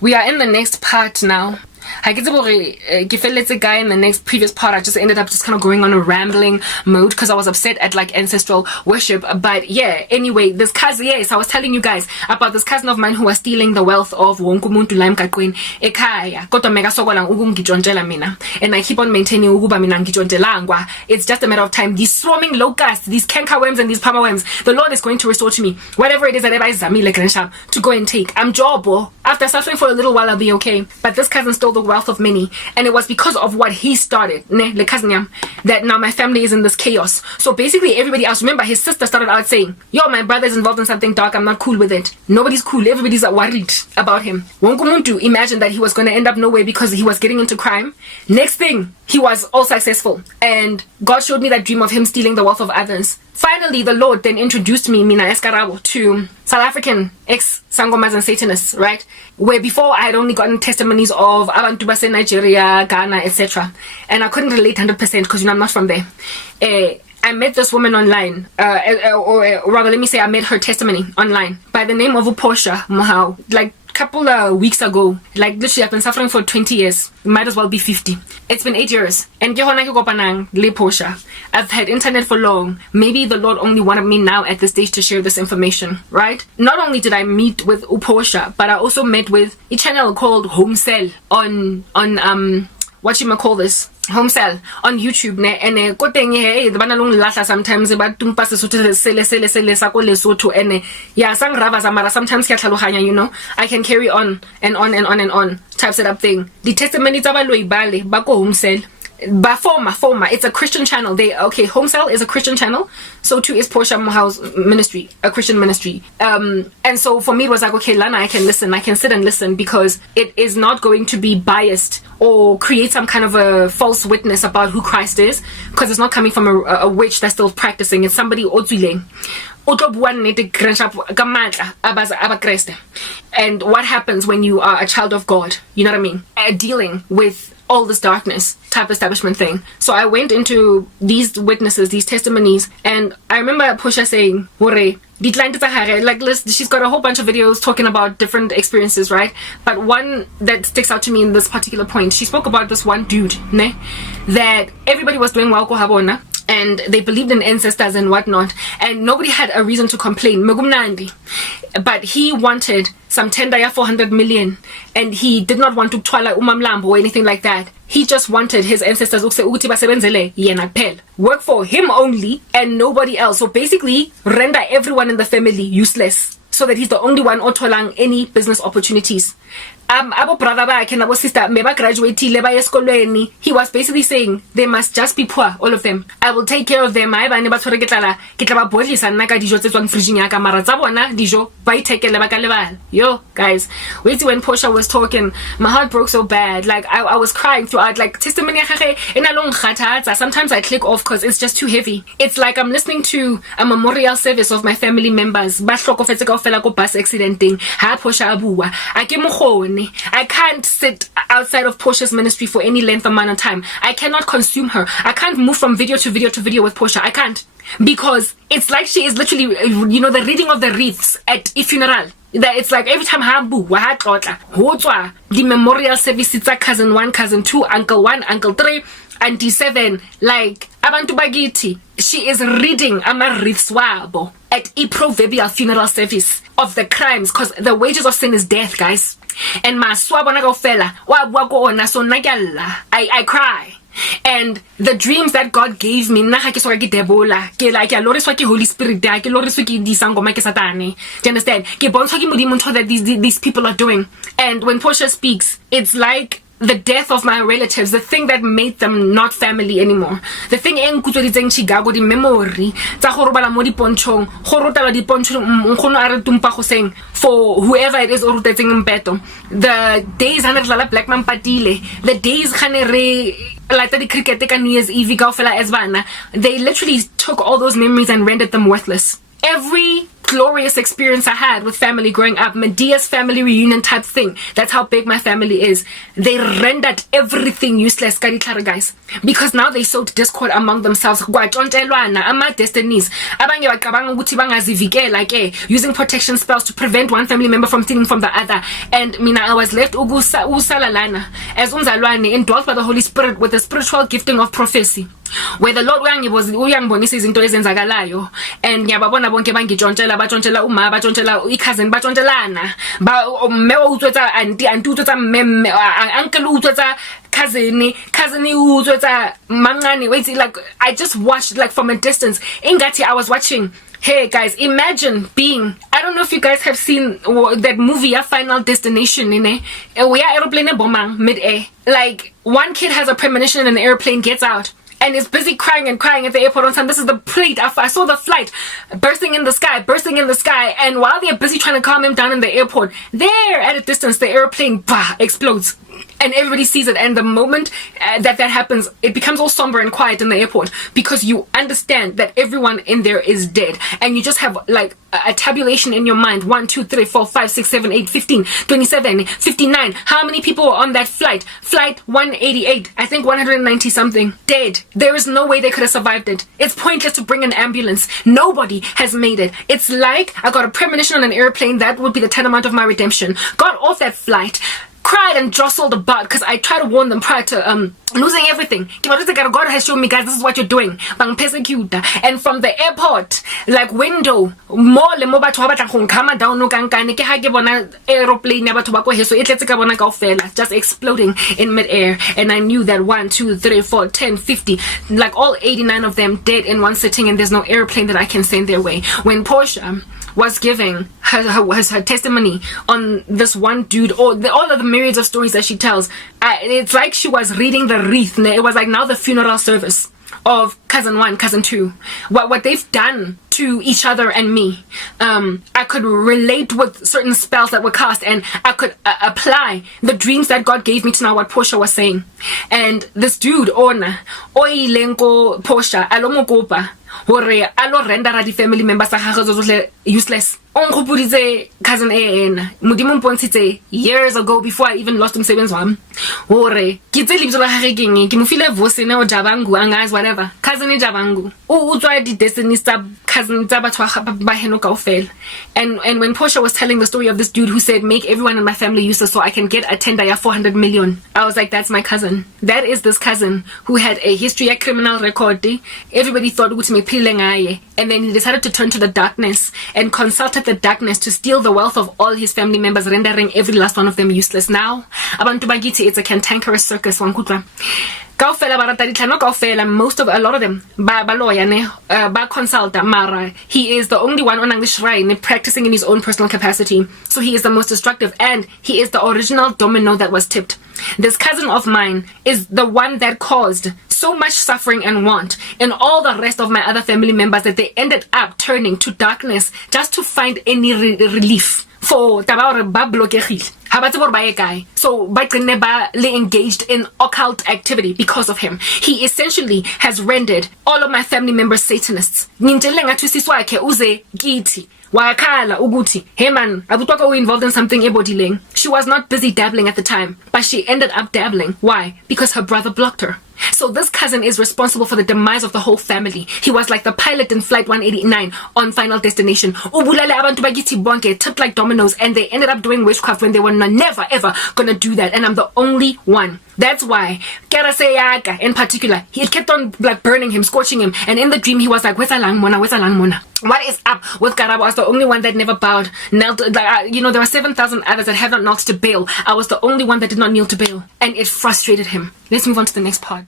We are in the next part now. I get to guy in the next previous part. I just ended up just kind of going on a rambling mode because I was upset at like ancestral worship. But yeah, anyway, this cousin, yes, I was telling you guys about this cousin of mine who was stealing the wealth of wonke umuntu la emgaqweni ekhaya. Kodwa mega sokola ukungitshontsela mina, and I keep on maintaining ukuba mina ngitshontshelangwa. It's just a matter of time. These swarming locusts, these cankerworms and these palmerworms, the Lord is going to restore to me whatever it is that I zamile gresham to go and take. I'm jobo. After suffering for a little while, I'll be okay. But this cousin stole the wealth of many, and it was because of what he started, that now my family is in this chaos. So basically everybody else, remember his sister started out saying, yo, my brother's involved in something dark, I'm not cool with it. Nobody's cool, everybody's worried about him. Wonkumuntu imagined that he was going to end up nowhere because he was getting into crime. Next thing, he was all successful, and God showed me that dream of him stealing the wealth of others. Finally, the Lord then introduced me, Mina Escarabo, to South African ex-Sangomas and Satanists, right? Where before I had only gotten testimonies of Abantu Base, Nigeria, Ghana, etc. And I couldn't relate 100% because, I'm not from there. I met this woman online, or rather, let me say I met her testimony online by the name of Uposha Mohau. Like, couple of weeks ago, like literally I've been suffering for 20 years, might as well be 50. It's been 8 years, and I've had internet for long. Maybe the Lord only wanted me now at this stage to share this information, right? Not only did I meet with Uposha, but I also met with a channel called Home Cell on what you might call this, Home Cell on YouTube, and the banalong lasa sometimes about tumpa sele sako lesotho, and yeah, sang rava zamara sometimes I can carry on and on and on and on type setup thing. The testimony tsa baloi bale bako Home Cell. But former, it's a Christian channel. Home Cell is a Christian channel. So too is Portia Mohau's ministry, a Christian ministry. And so for me it was like, okay, Lana, I can listen, I can sit and listen, because it is not going to be biased or create some kind of a false witness about who Christ is, because it's not coming from a witch that's still practicing. It's somebody otswileng. And what happens when you are a child of God, you know what I mean, dealing with all this darkness type establishment thing. So I went into these witnesses, these testimonies, and I remember Pusha saying, like, listen, she's got a whole bunch of videos talking about different experiences, right? But one that sticks out to me in this particular point, she spoke about this one dude, that everybody was doing well, and they believed in ancestors and whatnot, and nobody had a reason to complain. But he wanted some tender 400 million, and he did not want to twala umamlambo or anything like that. He just wanted his ancestors work for him only and nobody else. So basically render everyone in the family useless, so that he's the only one otolang any business opportunities. Abo brother bakhe nabo sister meba graduatile ba eskolweni. He was basically saying they must just be poor, all of them. I will take care of them. I ba ne ba tshware ke tla ba bodlisa nna ka dijo tse tswang fridge ya ka mara tsa bona dijo ba itekele ba ka lebala. Yo guys, wait when Portia was talking, my heart broke so bad. Like I was crying throughout. Like testimony sometimes I click off because it's just too heavy. It's like I'm listening to a memorial service of my family members. Ba hlokofetse kaofela ko bus accidenting. Ha Portia abua. I can't sit outside of Portia's ministry for any length amount of time. I cannot consume her. I can't move from video to video to video with Portia. I can't. Because it's like she is literally, the reading of the wreaths at a funeral. That it's like every time the memorial service, it's a cousin 1, cousin 2, uncle 1, uncle 3, auntie 7, like abantu bagiti. She is reading wreaths wabo at a proverbial funeral service of the crimes, because the wages of sin is death, guys. And I cry. And the dreams that God gave me, Holy Spirit, do you understand? That these people are doing. And when Portia speaks, it's like the death of my relatives, the thing that made them not family anymore, the thing di memory for whoever it is the days black man patile, the days like the cricket New Year's Eve, they literally took all those memories and rendered them worthless. every glorious experience I had with family growing up, Medea's family reunion type thing, that's how big my family is. They rendered everything useless, guys, because now they sowed discord among themselves. Destinies, using protection spells to prevent one family member from stealing from the other. And mina, I was left as indwelt by the Holy Spirit with the spiritual gifting of prophecy, where the Lord uyangibonisa izinto ezenzakalayo, and ngiyababona bonke bangijontshela, bajontshela uma, bajontshela i-cousin, bajontshela mme utswetsa auntie utswetsa mme, uncle utswetsa cousin utswetsa mangane. Wait, like I just watched like from a distance. Ingati I was watching. Hey guys, imagine being, I don't know if you guys have seen that movie, Final Destination, we are aeroplane bombang mid-air. Like, one kid has a premonition in an airplane, gets out, and is busy crying at the airport on time. This is the plate. I saw the flight bursting in the sky, and while they're busy trying to calm him down in the airport, there at a distance, the airplane explodes. And everybody sees it, and the moment that happens, it becomes all somber and quiet in the airport, because you understand that everyone in there is dead, and you just have like a tabulation in your mind: 1, 2, 3, 4, 5, 6, 7, 8, 15, 27, 59. How many people were on that flight? Flight 188, I think 190 something, dead. There is no way they could have survived it. It's pointless to bring an ambulance. Nobody has made it. It's like I got a premonition on an airplane. That would be the tantamount of my redemption. Got off that flight, cried and jostled about, because I tried to warn them prior to losing everything. God has shown me, guys, this is what you're doing. And from the airport, like window, just exploding in midair. And I knew that 1, 2, 3, 4, 10, 50, like all 89 of them dead in one sitting, and there's no airplane that I can send their way. When Portia was giving her testimony on this one dude, or all of the myriads of stories that she tells, it's like she was reading the wreath. It was like now the funeral service of cousin 1, cousin 2, what they've done to each other and me. I could relate with certain spells that were cast, and I could apply the dreams that God gave me to now what Portia was saying. And this dude, Ona, Oilenko Portia, Alomokopa, hore alo rendera di family members tsa gagwe useless. Onkgopoditse cousin ena modimo mpontshitse years ago, before I even lost msebenzi wami, hore ke tse lebitso la gagwe keng, ke mo file voice ne o Jabangu, angazi whatever, cousin e Jabangu o tswa di destinies tsa cousin tsa batho ba heno kaofela. And when Portia was telling the story of this dude who said, make everyone in my family useless so I can get a tender ya 400 million, I was like, that's my cousin. That is this cousin who had a history, a criminal record. Everybody thought ukuthi mephile ngaye, and then he decided to turn to the darkness and consulted the darkness to steal the wealth of all his family members, rendering every last one of them useless. Now abantu bagithi it's a cantankerous circus, wankutla kaofela barata ditlhano kaofela, most of a lot of them ba lawyer ne ba consulta, mara he is the only one on ang shrine practicing in his own personal capacity. So he is the most destructive, and he is the original domino that was tipped. This cousin of mine is the one that caused so much suffering and want in all the rest of my other family members that they ended up turning to darkness just to find any relief for taba ba blokegile ha ba tsebo ba ye kae. So ba tsene ba le engaged in occult activity because of him. He essentially has rendered all of my family members Satanists. Nintele ngathusiswa ke uze kithi wakhala ukuthi, hey man, abutwaka we involved in something ebodileng. She was not busy dabbling at the time, but she ended up dabbling. Why? Because her brother blocked her. So this cousin is responsible for the demise of the whole family. He was like the pilot in Flight 189 on Final Destination. Ubulale abantu bagithi bonke, tipped like dominoes, and they ended up doing witchcraft when they were never ever gonna do that. And I'm the only one. That's why Keraseyaga in particular, he kept on like burning him, scorching him, and in the dream he was like, where's Alang Mona, where's Alang Mona? What is up with Karabo? I was the only one that never bowed, knelt. Like, there were 7,000 others that have not knelt to bail. I was the only one that did not kneel to bail, and it frustrated him. Let's move on to the next part.